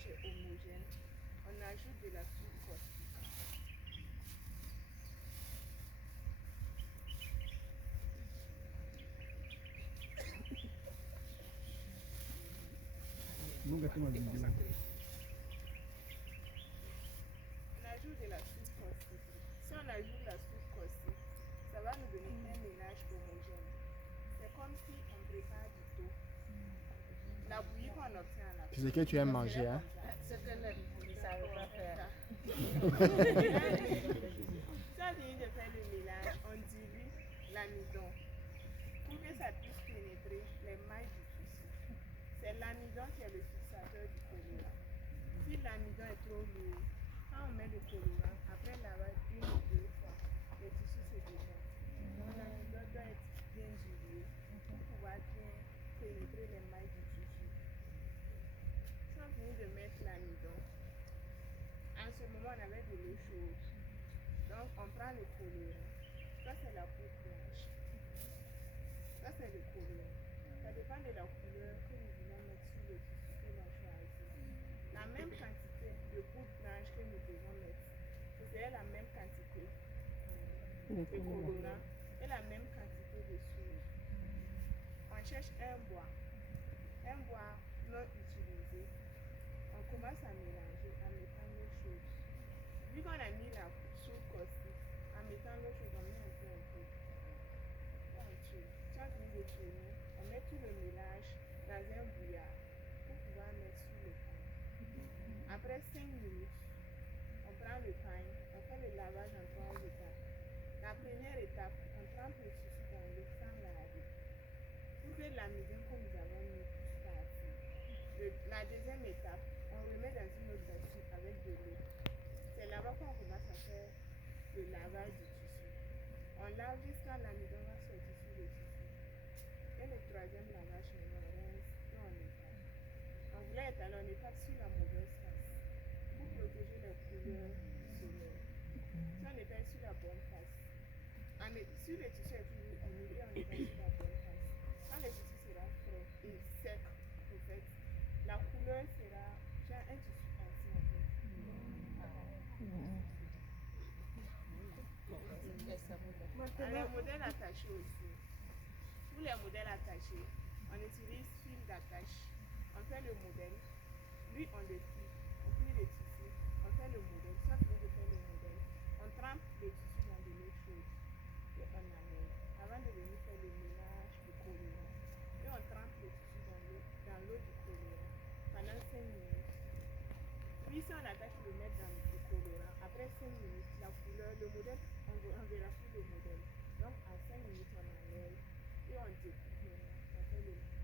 mélange est homogène, on ajoute de la soude caustique. On ajoute de la soude caustique. Si on ajoute la soude caustique, ça va nous donner un mélange homogène. C'est comme si on prépare du thon. La bouillie qu'on obtient à la fin. C'est ce que tu aimes manger, hein? Ce que le ça veut pas faire. Si on finit de faire le mélange, on dilue l'amidon pour que ça puisse pénétrer les mailles du tissu. C'est l'amidon qui est le fixateur du colorant. Si l'amidon est trop lourd, quand on met le colorant, après l'avoir une ou deux fois, le tissu se démonte. Donc l'amidon doit être bien dilué pour pouvoir bien pénétrer les mailles du tissu. Si on finit de mettre l'amidon, en ce moment on avait de l'eau chaude. Donc on prend le colorant. Ça c'est la poudre blanche. Ça c'est le colorant. Ça dépend de la couleur que nous voulons mettre sur le tissu que l'on choisit. La même quantité de poudre blanche que nous devons mettre, c'est la même quantité de colorant et la même quantité de soude. On cherche un bois non utilisé. On commence à mélanger en mettant l'eau chaude. Vu qu'on a mis la soude caustique, en mettant l'eau chaude, on met un peu. On tue. Si on finit de tourner, on met tout le mélange dans un bouillard pour pouvoir mettre sur le pain. Après 5 minutes, on prend le pain, on fait le lavage en 3 étapes. La première étape, on trempe le tissu dans l'eau sans laver. Pour que l'amidon que nous avons mis puisse partir. La deuxième étape, on remet dans une autre bassine avec de l'eau. C'est là-bas qu'on commence à faire le lavage du tissu. On lave jusqu'à l'amidon va sortir sur le tissu. Et le troisième lavage, on rince et on étale. On voulait étaler, on étale sur la mauvaise face pour protéger les couleurs du soleil. Si on étale sur la bonne face, sur le tissu est toujours humide et on étale sur la bonne face. Quand le tissu sera frais et sec, en fait, la couleur sera genre un tissu passé en fait. Les modèles attachés aussi. Pour les modèles attachés, on utilise fil d'attache. On fait le modèle, lui on le plie, on plie le tissu, on fait le modèle. Si on finit de faire le modèle, on trempe le tissu dans de l'eau chaude et on amène avant de venir faire le mélange du colorant. Et on trempe le tissu dans l'eau du colorant pendant 5 minutes. Puis si on attache le mettre dans le colorant, après 5 minutes, la couleur, le modèle, on verra plus le modèle. Donc à 5 minutes, on enlève et on découpe, on fait le mélange.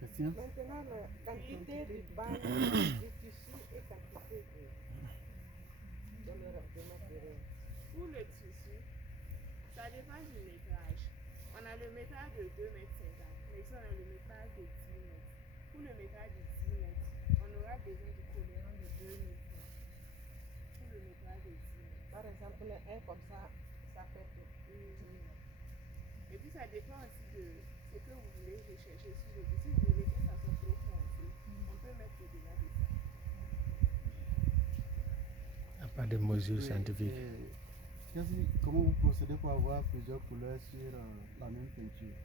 Question? Maintenant, la quantité de bain du tissu et quantité de matériel. Pour le tissu, ça dépend du métrage. On a le métrage de 2,50 m, mais ici on a le métrage de 10 m. Pour le métrage de 10 m, on aura besoin du colorant de 2000 francs. Pour le métrage de 10 m. Par exemple, un comme ça fait tout. Et puis ça dépend aussi de ce que vous voulez rechercher sur le tissu. Si vous voulez que ça soit trop foncé, on peut mettre au-delà de ça. Il n'y a pas de mesure scientifique. Comment vous procédez pour avoir plusieurs couleurs sur la même peinture?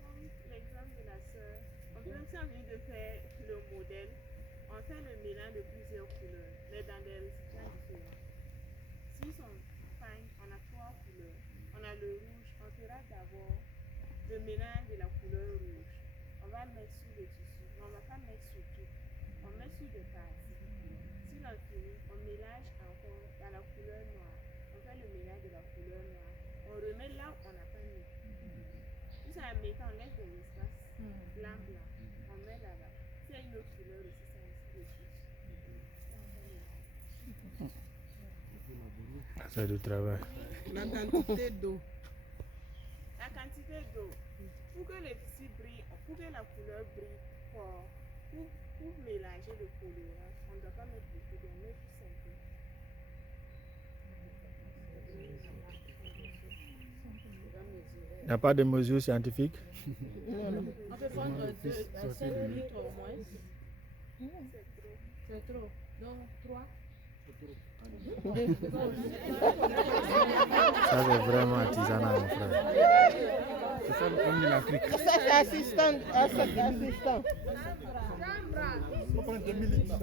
Comme l'exemple de la sœur, on peut aussi envie de faire le modèle. On fait le mélange de plusieurs couleurs, mais dans des récipients différents. Si on peint, on a 3 couleurs. On a le rouge, on fera d'abord le mélange de la couleur rouge. On va mettre sur le tissu, mais on ne va pas mettre sur tout. On met sur des parties. Si l'on finit, on mélange encore dans la couleur noire. On fait le mélange de la couleur noire. On remet là où on n'a pas mis. Si ça met, on laisse des espaces blanc. On met là-bas. S'il y a une autre couleur aussi, c'est ainsi de suite. C'est du travail. La quantité d'eau. La quantité d'eau. Pour que le tissu brille, pour que la couleur brille fort, pour mélanger le colorant, on ne doit pas mettre beaucoup d'eau, on met juste un peu. Il n'y a pas de mesure scientifique. On peut prendre 5 litres au moins. C'est trop. Donc 3. Ça, c'est vraiment artisanal, mon frère. C'est ça le problème de l'Afrique. Ça, c'est assistant. Assistant. On va prendre 2000 litres.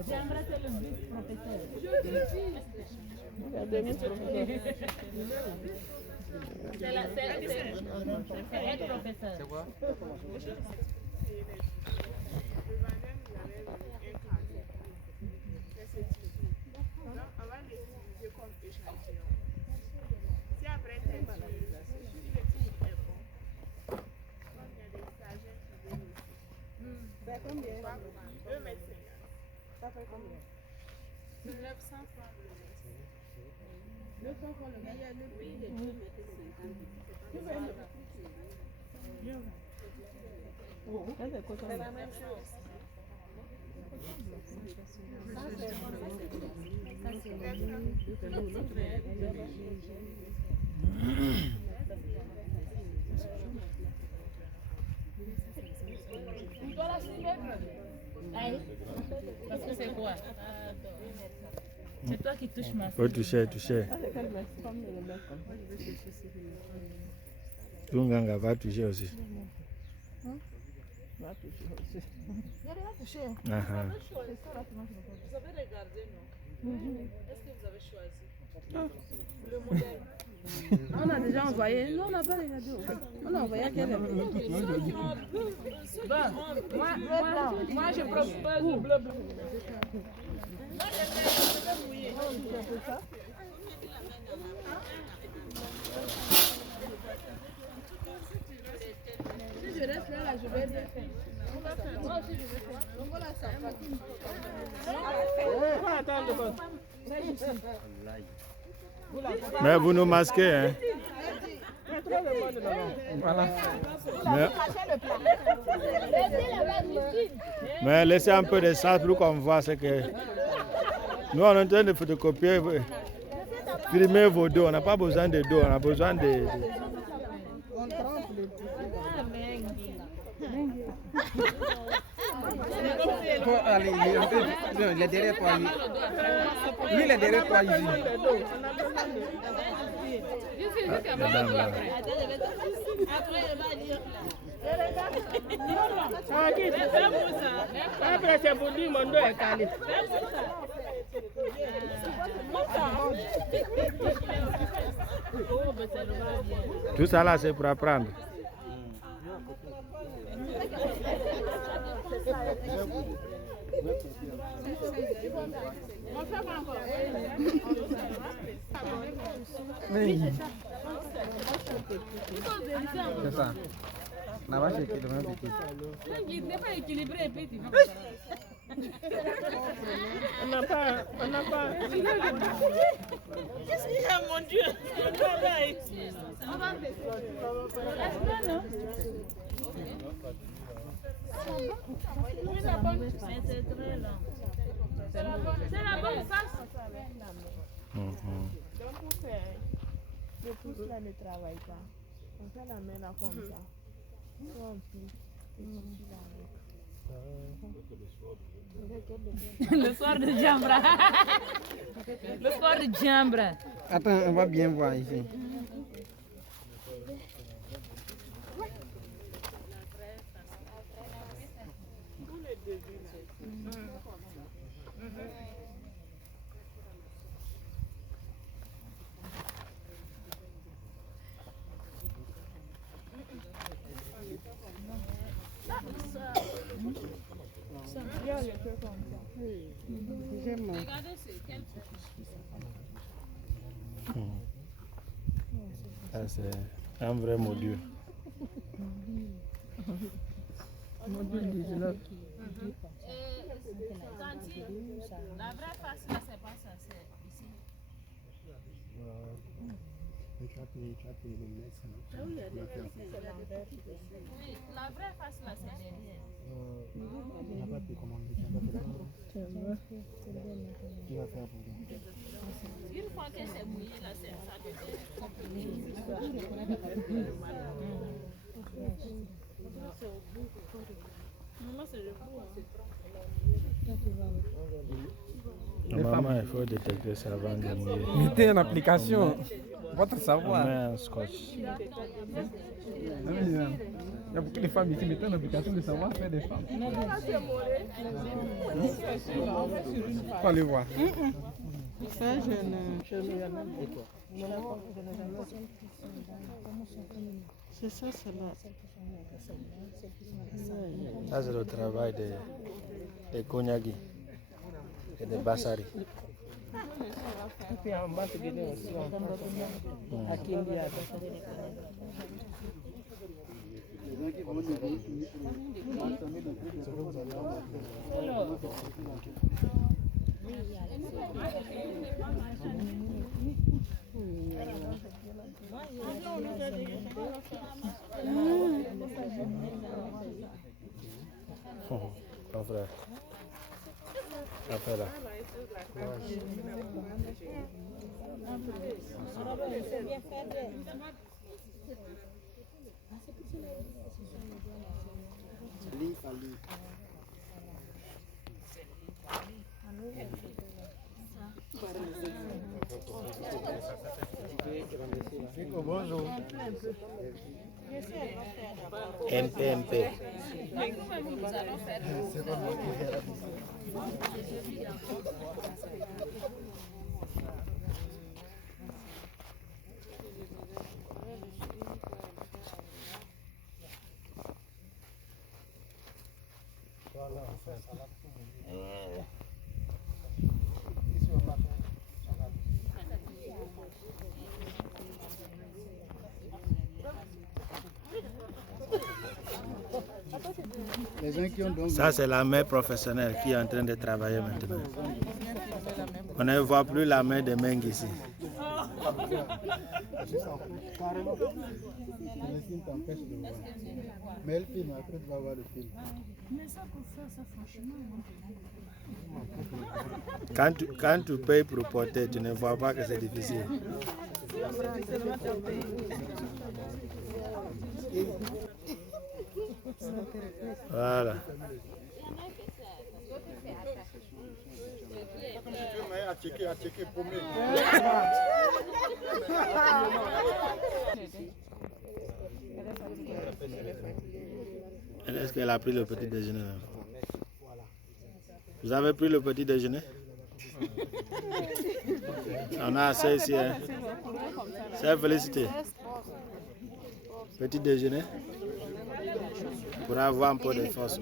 Il y a 2000 professeurs. C'est être professeur. C'est quoi? Le vendeur nous avait un carnet. C'est ce type. Donc, on va l'utiliser comme échantillon. Si après teinture, si le type est bon, comme il y a des stagiaires qui viennent aussi. C'est combien? 2 mètres 50. Ça fait combien? 900 francs le mètre. 900 francs le meilleur, le prix de 2 mètres 50. C'est la même chose. Tu dois la suivre. Parce que c'est quoi? C'est toi qui touches ma Faut toucher, toucher. Tunganga va toucher aussi. Va toucher aussi. Il n'y a rien à toucher. Ah, ah. Vous avez regardé, non? Est-ce que vous avez choisi le modèle? On a déjà envoyé. Non, on n'a pas regardé. On a envoyé à quelle heure? Moi, je propose le bleu blanc. Si je reste là, je vais bien faire. Moi aussi, je vais faire. Donc voilà, ça. On va attendre. Mais vous nous masquez, hein. Voilà. Mais laissez un peu de sable pour qu'on voit ce que... Nous, on est en train de photocopier, filmer vos dos. On n'a pas besoin de dos, on a besoin de... On trempe le tissu. Faut aller, il est derrière toi. Lui, il est derrière toi ici. Madame, là. Après, c'est pour dire mon dos est calé. Tout ça là, c'est pour apprendre. C'est ça. La vache est le même petit. Il n'est pas équilibré et puis tu vas. On n'a pas. Qu'est-ce qu'il y a, mon Dieu? C'est la bonne face. Donc, pour faire, le pouce là ne travaille pas. On fait la main là comme ça. Soit on pousse, et tu la mets. Le soir de Djambra. Le soir de Djambra. Attends, on va bien voir ici. Pour le début là. Ça, c'est un vrai module. La vraie face là, c'est pas ça, c'est ici. Oui, la vraie face là, c'est derrière. Qui va faire pour toi? Une fois que c'est mouillé, là, ça Maman, c'est le bout. Normalement, il faut détecter ça avant de mouiller. Mettez en application votre On savoir. met un scotch. Il y a beaucoup de femmes ici, mettez en application le savoir faire des femmes. Faut aller voir. Ça, je ne C'est ça, c'est là. Ça, c'est le travail des Konyagi et des Bassari. Et puis en bas, tu viens aussi à Kindia. Ton frère. Après là. Bonjour. MP. C'est pas moi qui vais Les gens qui ont donc Ça, c'est la main professionnelle qui est en train de travailler maintenant. On ne voit plus la main de Meng ici. carrément. Le film t'empêche de voir. Mais elle filme, après tu vas voir le film. Mais ça pour faire ça, franchement. Quand tu payes pour porter, tu ne vois pas que c'est difficile. Voilà. Est-ce qu'elle a pris le petit déjeuner? Vous avez pris le petit déjeuner? On a assez ici. Hein? C'est félicité. Petit déjeuner pour avoir un peu de force.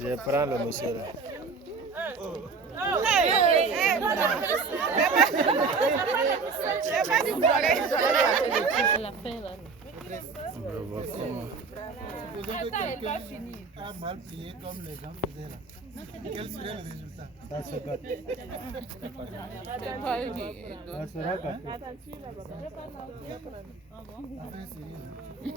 Je prends le monsieur là. On va voir comment. Supposons que quelqu'un a mal plié comme les gens faisaient là. Quel serait le résultat? Ça se gâte. Ça sera gâté. Si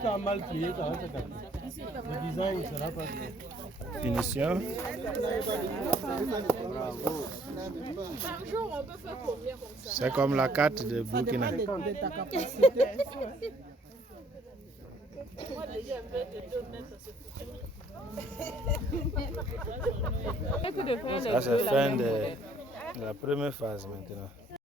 tu as mal plié, ça va se gâter. Le design ne sera pas fait. Finition. C'est comme la carte de Burkina. Ça, c'est fin de la première phase maintenant.